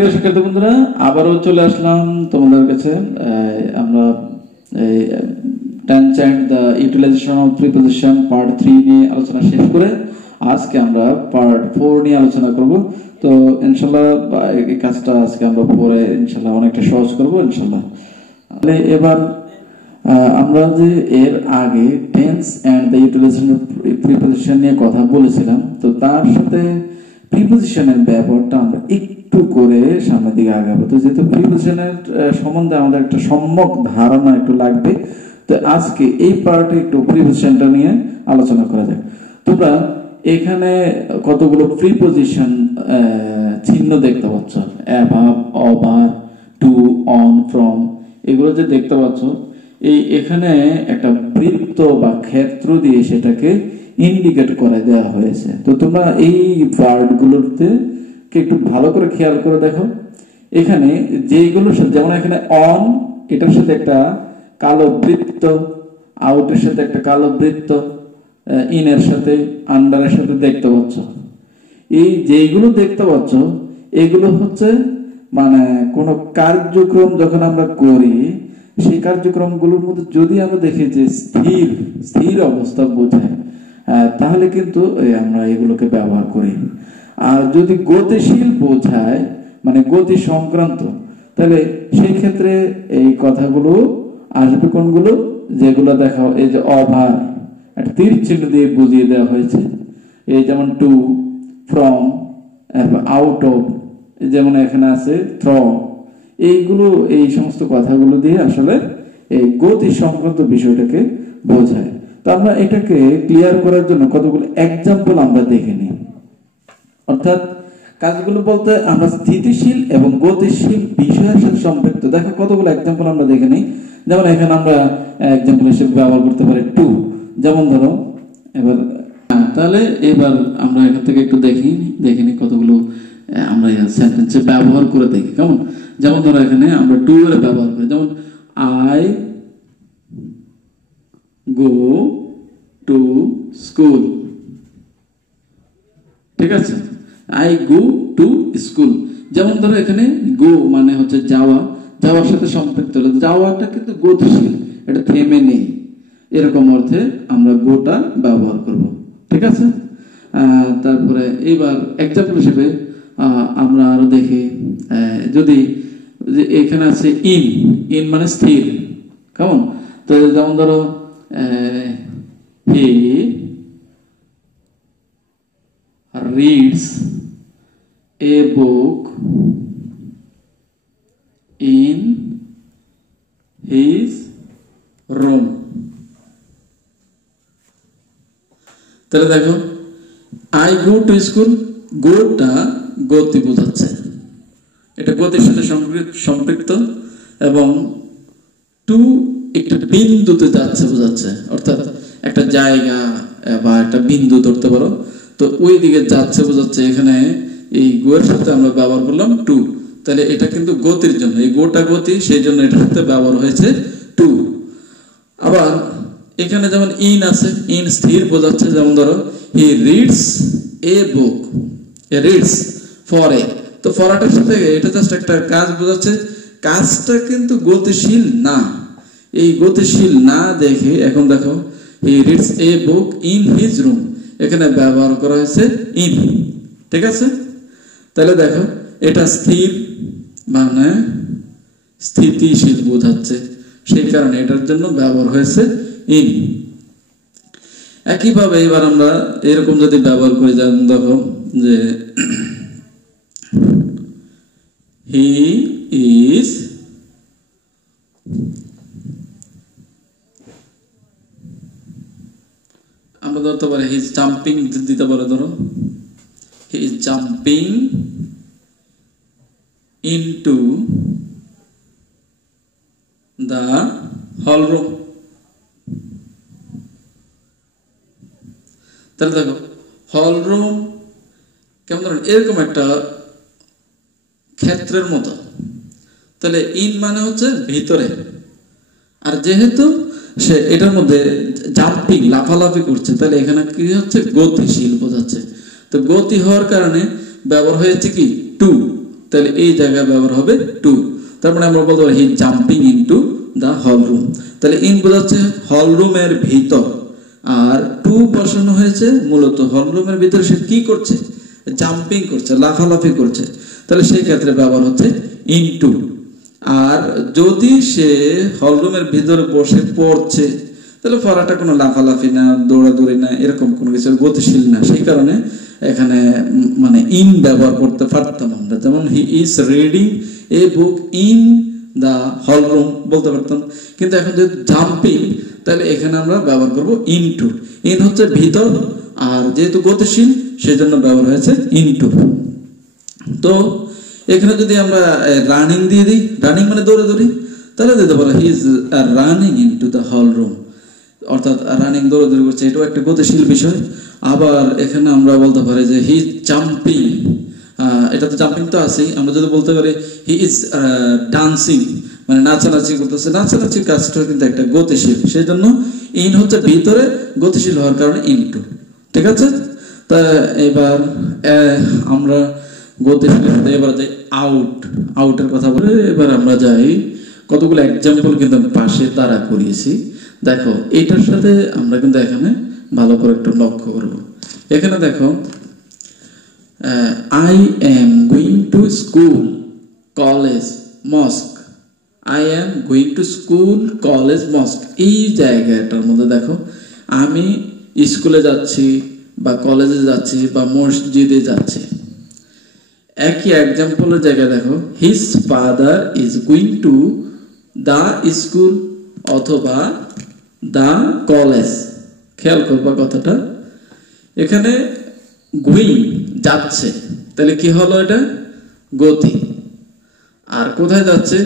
প্রিয় শিক্ষার্থী বন্ধুরা, আবারও চলে আসলাম তোমাদের কাছে। আমরা tense and the utilisation of preposition part 3 নিয়ে আলোচনা শেষ করে আজকে আমরা পার্ট 4 নিয়ে আলোচনা করব। তো ইনশাআল্লাহ এই কাজটা আজকে আমরা পরে ইনশাআল্লাহ অনেকটা সহজ করব ইনশাআল্লাহ। তাহলে এবার আমরা যে এর আগে tense and the utilisation of preposition নিয়ে কথা বলেছিলাম, তো তার সাথে প্রিপোজিশনের ব্যবহারটা আমরা একটু করে সামনের দিকে আগাবো। তো যেহেতু প্রিপোজিশনের সম্বন্ধে আমাদের একটা সম্যক ধারণা একটু লাগবে, তো আজকে এই পার্টে একটু প্রিপোজিশনটা নিয়ে আলোচনা করা যাক। তোমরা এখানে কতগুলো প্রিপোজিশন চিহ্ন দেখতে পাচ্ছ, অ্যাভাব, অভার, টু, অন, ফ্রম, এগুলো যে দেখতে পাচ্ছ, এখানে একটা বৃত্ত বা ক্ষেত্র দিয়ে সেটাকে ইন্ডিকেট করে দেওয়া হয়েছে। তো তোমরা এই ওয়ার্ডগুলোতে একটু ভালো করে খেয়াল করে দেখো। এখানে যেগুলো, যেমন এখানে অন, এটার সাথে একটা কালো বৃত্ত, আউটের সাথে একটা কালো বৃত্ত, ইনের সাথে, আন্ডারের সাথে দেখতে পাচ্ছ। এই যেগুলো দেখতে পাচ্ছ এগুলো হচ্ছে মানে কোন কার্যক্রম যখন আমরা করি, সেই কার্যক্রমগুলোর মধ্যে যদি আমরা দেখি যে স্থির অবস্থা বোঝায়, তাহলে কিন্তু আমরা এগুলোকে ব্যবহার করি। আর যদি গতিশীল বোঝায়, মানে গতি সংক্রান্ত, তাহলে সেই ক্ষেত্রে এই কথাগুলো আসবে কোনগুলো, যেগুলো দেখাও, এই যে অভার, একটা তীর চিহ্ন দিয়ে বুঝিয়ে দেওয়া হয়েছে। এই যেমন টু, ফ্রম, আউট অফ, যেমন এখানে আছে ফ্রম, এইগুলো, এই সমস্ত কথাগুলো দিয়ে আসলে এই গতি সংক্রান্ত বিষয়টাকে বোঝায়। তো আমরা এটাকে ক্লিয়ার করার জন্য কতগুলো এক্সাম্পল আমরা দেখে নিই। অর্থাৎ কাজগুলো বলতে আমরা স্থিতিশীল এবং গতিশীল বিষয়ের সাথে সম্পৃক্ত। দেখো কতগুলো এক্সাম্পল আমরা দেখে নিই। যেমন এখানে আমরা এক্সাম্পল হিসেবে ব্যবহার করতে পারি টু। যেমন ধরো এবার, তাহলে এবার আমরা এখান থেকে একটু দেখে নিই কতগুলো আমরা সেন্টেন্সে ব্যবহার করে দেখি কেমন। যেমন ধরো এখানে আমরা টু এর ব্যবহার করি, যেমন আই গো টু স্কুল। ঠিক আছে, আই গো টু স্কুল। যেমন ধরো এখানে গো মানে হচ্ছে যাওয়া, যাওয়ার সাথে সম্পৃক্ত হলে যাওয়াটা কিন্তু গতিশীল, এটা থেমে নেই, এরকম অর্থে আমরা গোটা ব্যবহার করব। ঠিক আছে, তারপরে এইবার এক্সাম্পল হিসেবে আমরা আরো দেখি, যদি এখানে আছে ইন মানে স্থির, কেমন। তো যেমন ধরো হি reads a book in his room। তাহলে দেখো, আই গো টু স্কুল, গোটা গতি বোঝাচ্ছে, এটা গতির সাথে সম্পৃক্ত, এবং টু একটা বিন্দুতে যাচ্ছে বোঝাচ্ছে, অর্থাৎ একটা জায়গা বা একটা বিন্দু ধরতে পারো, তো ওই দিকে যাচ্ছে বোঝাচ্ছে। এখানে এই গোয়ের সাথে আমরা ব্যবহার করলাম টু, তাহলে এটা কিন্তু গতির জন্য, এই গোটা গতি, সেই জন্য এটার সাথে ব্যবহার হয়েছে টু। আবার এখানে যেমন ইন আছে, ইন স্থির বোঝাচ্ছে। যেমন ধরো he reads a book, reads for a, তো ফরাটার সাথে এটা জাস্ট একটা কাজ বোঝাচ্ছে, কাজটা কিন্তু গতিশীল না। এই গতিশীল না দেখে এখন দেখো he reads a book in his room, এখানে ব্যবহার করা হয়েছে ইন। ঠিক আছে, তাহলে দেখো এটা স্থির মানে স্থিতিশীল বোঝাচ্ছে, সেই কারণে এটার জন্য ব্যবহার হয়েছে ইন। একইভাবে এবার আমরা এরকম যদি ব্যবহার করি, যেমন দেখো যে হি ইজ আমরা ধরতে পারি হি ইজ জাম্পিং দিতে পারে। ধরো he is jumping into the hall room. তাহলে দেখো হল রুম কেমন ধরেন এরকম একটা ক্ষেত্রের মতো, তাহলে ইন মানে হচ্ছে ভিতরে, আর যেহেতু সে এটার মধ্যে জাম্পিং লাফালাফি করছে, তাহলে এখানে কি হচ্ছে, গতিশীল বোঝাচ্ছে। তো গতি হওয়ার কারণে ব্যবহার হয়েছে কি টু, তাহলে এই জায়গায় ব্যবহার হবে টু। তার মানে আমরা বলতে পারি he jumping into the hall room. তাহলে ইন বোঝাচ্ছে হল রুমের ভিতর, আর টু বসানো হয়েছে মূলত হল রুমের ভিতরে সে কি করছে, জাম্পিং করছে, লাফালাফি করছে, তাহলে সেই ক্ষেত্রে ব্যবহার হচ্ছে ইনটু। আর যদি সে হল রুমের ভিতরে বসে পড়ছে, তাহলে পড়াটা কোনো লাফালাফি না, দৌড়াদৌড়ি না, এরকম কোনো কিছু গতিশীল না, সেই কারণে এখানে মানে ইন ব্যবহার করতে পারতাম আমরা। যেমন he is reading a book in the hall room বলতে পারতাম, কিন্তু এখন যদি জাম্পিং, তাহলে এখানে আমরা ব্যবহার করব ইনটু। ইন হচ্ছে ভিতর, আর যেহেতু গতিশীল সেজন্য ব্যবহার হয়েছে ইনটু। তো এখানে যদি আমরা রানিং দিয়ে দিই, রানিং মানে দৌড়াদৌড়ি, তাহলে দিতে পারো he is running into the hall room, অর্থাৎ রানিং দৌড়াদৌড়ি করছে, এটাও একটা গতিশীল বিষয়। আবার এখানে আমরা বলতে পারি যে হি জাম্পিং, এটা তো জাম্পিং তো আছেই, আমরা যদি বলতে পারি হি ইজ ডান্সিং, মানে নাচানাচি করতেছে, নাচানাচির কাজটা কিন্তু একটা গতিশীল, সেই জন্য ইন হচ্ছে ভিতরে, গতিশীল হওয়ার কারণে ইনটু। ঠিক আছে, তা এবার আমরা গতিশীল, এবার যাই আউট, আউটের কথা বলে। এবার আমরা যাই কতগুলো এক্সাম্পল কিন্তু আমি পাশে তারা করিয়েছি, দেখো এটার সাথে আমরা কিন্তু এখানে ভালো করে একটু লক্ষ্য করব। এখানে দেখো I am going to school, college, mosque. I am going to school, college, mosque, এই জায়গাটার মধ্যে দেখো আমি স্কুলে যাচ্ছি বা কলেজে যাচ্ছি বা মসজিদে যাচ্ছি। একই এক্সাম্পলের জায়গায় দেখো his father is going to the school অথবা দা কলেজ। খেয়াল করবা কথাটা, এখানে গোয়িং যাচ্ছে, তাহলে কি হলো, এটা গতি। আর কোথায় যাচ্ছে,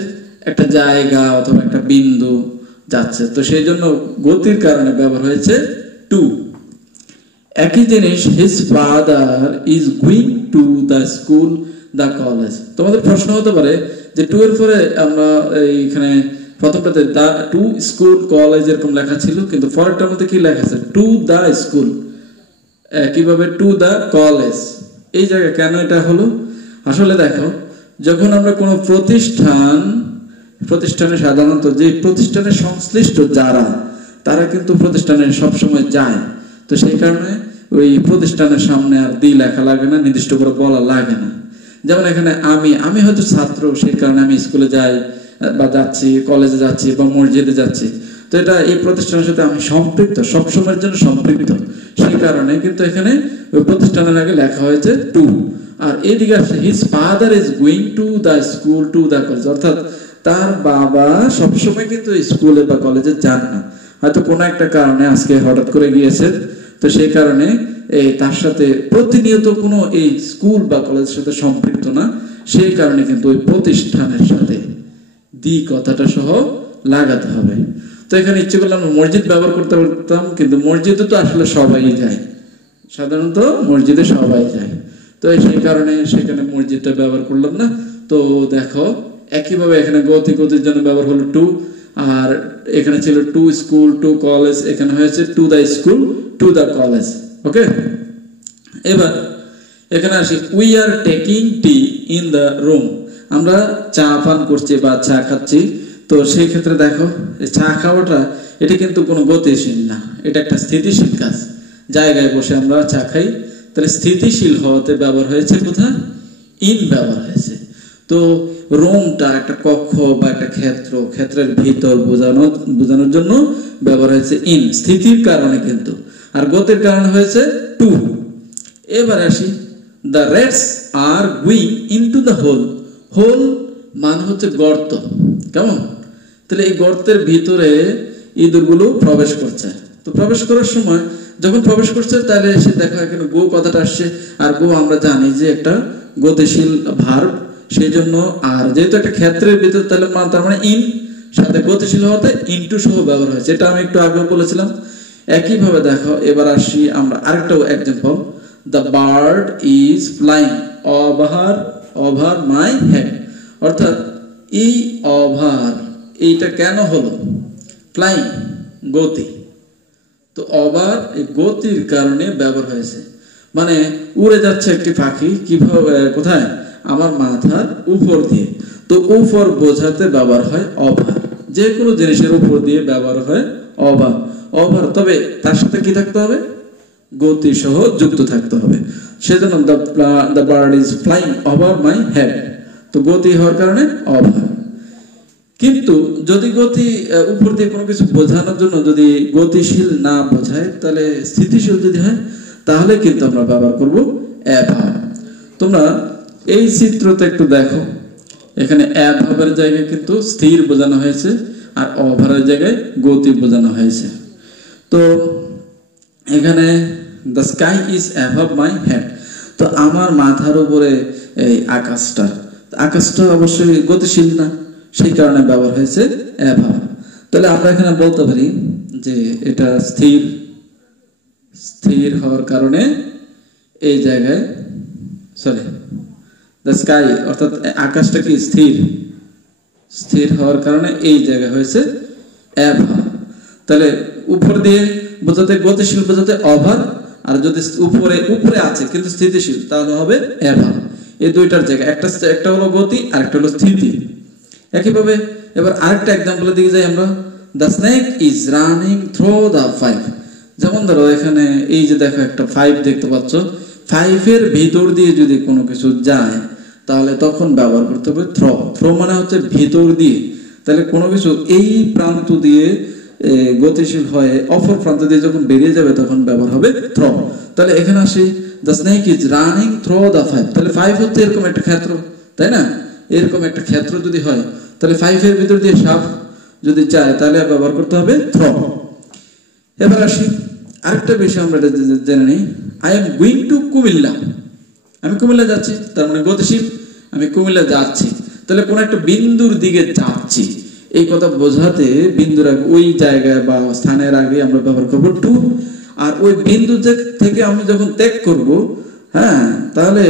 একটা জায়গা অথবা একটা বিন্দু যাচ্ছে, তো সেই জন্য গতির কারণে ব্যবহার হয়েছে টু। একই জিনিস his father is going to the school, the college. তোমাদের প্রশ্ন হতে পারে যে টু এর পরে আমরা এইখানে প্রথমটাতে দা টু স্কুল কলেজ এরকম লেখা ছিল, কিন্তু পরেরটার মধ্যে কি লেখা আছে, টু দা স্কুল, কিভাবে টু দা কলেজ, এই জায়গায় কেন এটা হলো? আসলে দেখো যখন আমরা কোনো প্রতিষ্ঠানে সাধারণত যে প্রতিষ্ঠানের সংশ্লিষ্ট যারা, তারা কিন্তু প্রতিষ্ঠানে সবসময় যায়, তো সেই কারণে ওই প্রতিষ্ঠানের সামনে আর দি লেখা লাগে না, নির্দিষ্ট করে বলা লাগে না। যেমন এখানে আমি হয়তো ছাত্র, সেই কারণে আমি স্কুলে যাই বা যাচ্ছি, কলেজে যাচ্ছি বা মসজিদে যাচ্ছি, তো এটা এই প্রতিষ্ঠানের সাথে আমি সম্পৃক্ত, সবসময়ের জন্য সম্পৃক্ত, সেই কারণে কিন্তু এখানে ওই প্রতিষ্ঠানের আগে লেখা হয়েছে টু। আর এইদিকে আসছে his father is going to the school, to the college, অর্থাৎ তার বাবা সবসময় কিন্তু স্কুলে বা কলেজে যান না, হয়তো কোনো একটা কারণে আজকে হঠাৎ করে গিয়েছেন, তো সেই কারণে এই তার সাথে প্রতিনিয়ত কোনো এই স্কুল বা কলেজের সাথে সম্পৃক্ত না, সেই কারণে কিন্তু ওই প্রতিষ্ঠানের সাথে দি কথাটা সহ লাগাতে হবে। তো এখানে ইচ্ছে করলে আমরা মসজিদ ব্যবহার করতে পারতাম, কিন্তু মসজিদে তো আসলে সবাই যায়, সাধারণত মসজিদে সবাই যায়, তো সেই কারণে সেখানে মসজিদটা ব্যবহার করলাম না। তো দেখো একইভাবে এখানে গতির জন্য ব্যবহার হলো টু, আর এখানে ছিল টু স্কুল, টু কলেজ, এখানে হয়েছে to the school, to the college. Okay, এবার এখানে আসি we are taking tea in the room, আমরা চা পান করছি বা চা খাচ্ছি, তো সেই ক্ষেত্রে দেখো চা খাওয়াটা এটা কিন্তু কোনো গতিশীল না, এটা একটা স্থিতিশীল কাজ, জায়গায় বসে আমরা চা খাই, তাহলে স্থিতিশীল হওয়াতে ব্যবহার হয়েছে কোথায়, ইন ব্যবহার হয়েছে। তো রুমটা একটা কক্ষ বা একটা ক্ষেত্রের ভিতর বোঝানোর জন্য ব্যবহার হয়েছে ইন, স্থিতির কারণে কিন্তু, আর গতির কারণে হয়েছে টু। এবার আসি the rats are going into the hole, hole মানে হচ্ছে গর্ত, কেমন, তাহলে এই গর্তের ভিতরে ইঁদুরগুলো প্রবেশ করছে, তো প্রবেশ করার সময় যখন প্রবেশ করছে তাহলে সে দেখো এখানে গো কথাটা আসছে, আর গো আমরা জানি যে একটা গতিশীল ভার্ব, সেই জন্য আর যেহেতু একটা ক্ষেত্রের ভিতর, তাহলে তার মানে ইন সাথে গতিশীল হওয়াতে ইনটু সহ ব্যবহার হয়েছে, এটা আমি একটু আগে বলেছিলাম। একইভাবে দেখো এবার আসি আমরা আরেকটা example, the bird is flying over my head, অর্থাৎ এই ওভার এইটা কেন হলো, ফ্লাইং গতি, তো ওভার এই গতির কারণে ব্যবহার হয়েছে, মানে উড়ে যাচ্ছে একটি পাখি, কিভাবে কোথায়, আমার মাথার উপর দিয়ে। তো উপর বোঝাতে ব্যবহার হয় ওভার, যে কোনো জিনিসের উপর দিয়ে ব্যবহার হয় ওভার। ওভার, তবে তার সাথে কি থাকতে হবে? গতি সহ যুক্ত থাকতে হবে। সেজন্য the bird is flying over my head. তো গতি হওয়ার কারণে ওভার। কিন্তু যদি গতি উপর দিয়ে কোনো কিছু বোঝানোর জন্য যদি গতিশীল না বোঝায়, তাহলে স্থিতিশীল যদি হয়, তাহলে কিন্তু আমরা ব্যবহার করব অ্যাভাব। তোমরা এই চিত্রতে একটু দেখো, এখানে অ্যাভাবের জায়গায় কিন্তু স্থির বোঝানো হয়েছে, আর ওভারের জায়গায় গতি বোঝানো হয়েছে। তো এখানে the sky is অ্যাভাব my head, তো আমার মাথার উপরে এই আকাশটা, আকাশটা অবশ্যই গতিশীল না, সেই কারণে ব্যবহার হয়েছে অ্যাভাব। তাহলে আমরা এখানে বলতে পারি যে এটা স্থির, স্থির হওয়ার কারণে এই জায়গায় দ্য স্কাই অর্থাৎ আকাশটা কি স্থির, স্থির হওয়ার কারণে এই জায়গায় হয়েছে অ্যাভাব। তাহলে উপর দিয়ে বোঝাতে গতিশীল বোঝাতে ওভার, আর যদি উপরে উপরে আছে কিন্তু স্থিতিশীল তাহলে হবে অ্যাভাব। এই দুইটার জায়গা একটা হলো গতি আর একটা হলো স্থিতি। একইভাবে এবার আরেকটা এক্সাম্পলের দিকে যাই আমরা। The snake is running through the pipe. যেমন ধরো এখানে এই যে দেখো একটা পাইপ দেখতে পাচ্ছ, পাইপের ভিতর দিয়ে যদি কোনো কিছু যায় তাহলে তখন ব্যবহার করতে হবে থ্রো। থ্রো মানে হচ্ছে ভিতর দিয়ে। তাহলে কোনো কিছু এই প্রান্ত দিয়ে গতিশীল হয়ে অপর প্রান্ত দিয়ে যখন বেরিয়ে যাবে তখন ব্যবহার হবে থ্রো। তাহলে এখানে আসি the snake is running through the pipe. তাহলে পাইপ হচ্ছে এরকম একটা ক্ষেত্র, তাই না? এরকম একটা ক্ষেত্র যদি হয় তাহলে পাইপের ভিতর দিয়ে সাপ যদি যায় তাহলে ব্যবহার করতে হবে থ্রো। এবার আসি আরেকটা বিষয় আমরা জেনে নিই। I am going two Comilla, আমি কুমিল্লা যাচ্ছি, তার মানে গতিশীল, আমি কুমিল্লা যাচ্ছি। তাহলে কোন একটা বিন্দুর দিকে যাচ্ছি, এই কথা বোঝাতে বিন্দুর আগে ওই জায়গায় বা স্থানের আগে আমরা ব্যবহার করব টু। আর ওই বিন্দু থেকে আমি যখন ত্যাগ করব, হ্যাঁ, তাহলে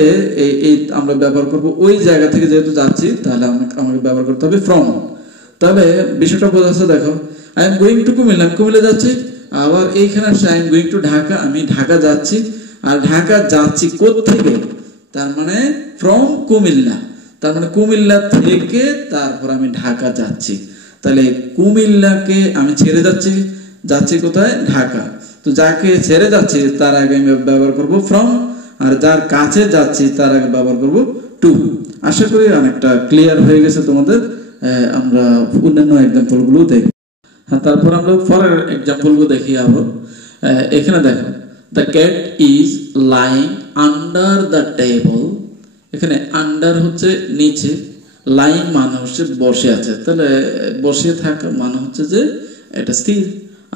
এই আমরা ব্যবহার করব ওই জায়গা থেকে যেহেতু যাচ্ছি তাহলে আমাকে ব্যবহার করতে হবে ফ্রম। তাহলে বিষয়টা বোঝা যাচ্ছে, দেখো I am going two Comilla, আমি কুমিল্লা যাচ্ছি। আবার এইখানে আসছে I am going two Dhaka, আমি ঢাকা যাচ্ছি। আর ঢাকা যাচ্ছি কোত্থেকে? তার মানে ফ্রম কুমিল্লা, তার মানে কুমিল্লা থেকে তারপর আমি ঢাকা যাচ্ছি। তাহলে কুমিল্লাকে আমি ছেড়ে যাচ্ছি, যাচ্ছি কোথায়? ঢাকা। তো যাকে ছেড়ে যাচ্ছি তার আগে আমি ব্যবহার করব ফ্রম, আর যার কাছে যাচ্ছি তার আগে ব্যবহার করব টু। আশা করি অনেকটা ক্লিয়ার হয়ে গেছে তোমাদের। আমরা অন্যান্য এক্সাম্পল গুলো দেখি। হ্যাঁ, তারপর আমরা পরের এক্সাম্পল গুলো দেখি আবার। এখানে দেখো the cat is lying under the table. এখানে আন্ডার হচ্ছে নিচে, লাইং মানে হচ্ছে বসে আছে। তাহলে বসে থাকা মানে হচ্ছে যে এটা স্থির,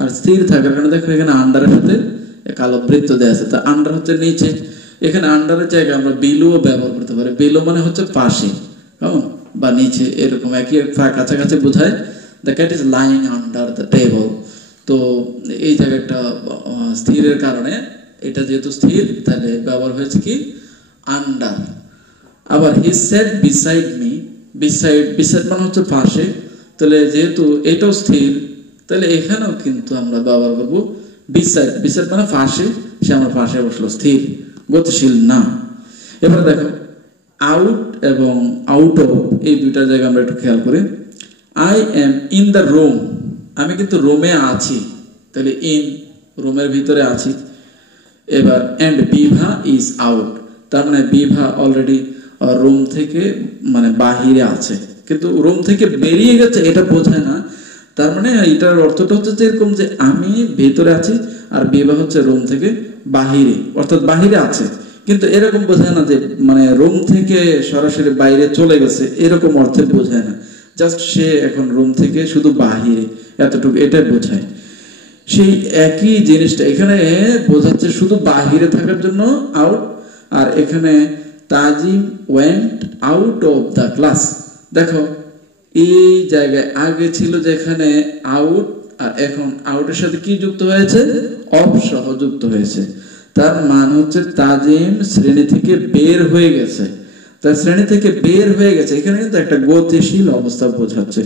আর স্থির থাকার কারণে দেখো এখানে আন্ডারের সাথে কালো বৃত্ত দেওয়া আছে। তা আন্ডার হচ্ছে নিচে, এখানে আন্ডারের জায়গায় আমরা বিলো ব্যবহার করতে পারি। বিলো মানে হচ্ছে পাশে, কেমন বা নিচে, এরকম একই কাছাকাছি বোঝায়। The cat is lying under the table. তো এই জায়গাটা স্থিরের কারণে, এটা যেহেতু স্থির তাহলে ব্যবহার হয়েছে কি আন্ডার। আবার he said beside me, beside মানে হচ্ছে পাশে। তাহলে যেহেতু এটাও স্থির তাহলে এখানেও কিন্তু আমরা ব্যবহার করব বিসাইড। বিসাইড মানে পাশে, সে আমার পাশে বসলো, স্থির, গতিশীল না। এবার দেখো আউট এবং আউট অফ, এই দুইটা জায়গা আমরা একটু খেয়াল করি। I am in the room, আমি কিন্তু রুমে আছি, তাহলে ইন রুমের ভিতরে আছি। এবার এন্ড বিভা ইজ আউট, তার মানে বিভা অলরেডি রুম থেকে মানে বাহিরে আছে, কিন্তু রুম থেকে বেরিয়ে গেছে এটা বোঝায় না। তার মানে এটার অর্থটা হচ্ছে যে এরকম যে আমি ভেতরে আছি আর বিভা হচ্ছে রুম থেকে বাহিরে, অর্থাৎ বাহিরে আছে, কিন্তু এরকম বোঝায় না যে মানে রুম থেকে সরাসরি বাইরে চলে গেছে, এরকম অর্থে বোঝায় না। জাস্ট সে এখন রুম থেকে শুধু বাহিরে, এতটুকু এটাই বোঝায়। সেই একই জিনিসটা এখানে বোঝাচ্ছে শুধু বাহিরে থাকার জন্য আউট, আর এখানে তাজিম went out of the class. দেখো এই জায়গায় আগে ছিল যেখানে আউট, আর এখন আউটের সাথে কি যুক্ত হয়েছে? অফ সহ যুক্ত হয়েছে। তার মানে হচ্ছে তাজিম শ্রেণী থেকে বের হয়ে গেছে। তার শ্রেণী থেকে বের হয়ে গেছে, এখানে কিন্তু একটা গতিশীল অবস্থা বোঝাচ্ছে।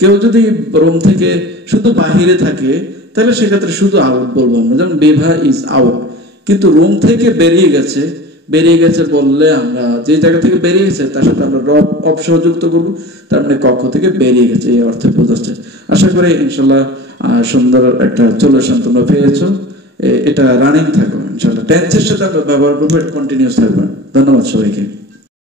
কেউ যদি রুম থেকে শুধু বাহিরে থাকে তাহলে সেক্ষেত্রে শুধু আউট বলবো আমরা, যেমন বিভা ইজ আউট। কিন্তু রুম থেকে বেরিয়ে গেছে, বেরিয়ে গেছে বললে আমরা যে জায়গা থেকে বেরিয়ে গেছে তার সাথে আমরা রব অপসহ যুক্ত করবো, তার মানে কক্ষ থেকে বেরিয়ে গেছে এই অর্থে বোঝাচ্ছে। আশা করি ইনশাল্লাহ সুন্দর একটা সলিউশন তোমরা পেয়েছো। এটা রানিং থাকো ইনশাল্লাহ, টেন্সের সাথে আমরা ব্যবহার করবো, কন্টিনিউস থাকবে। ধন্যবাদ সবাইকে।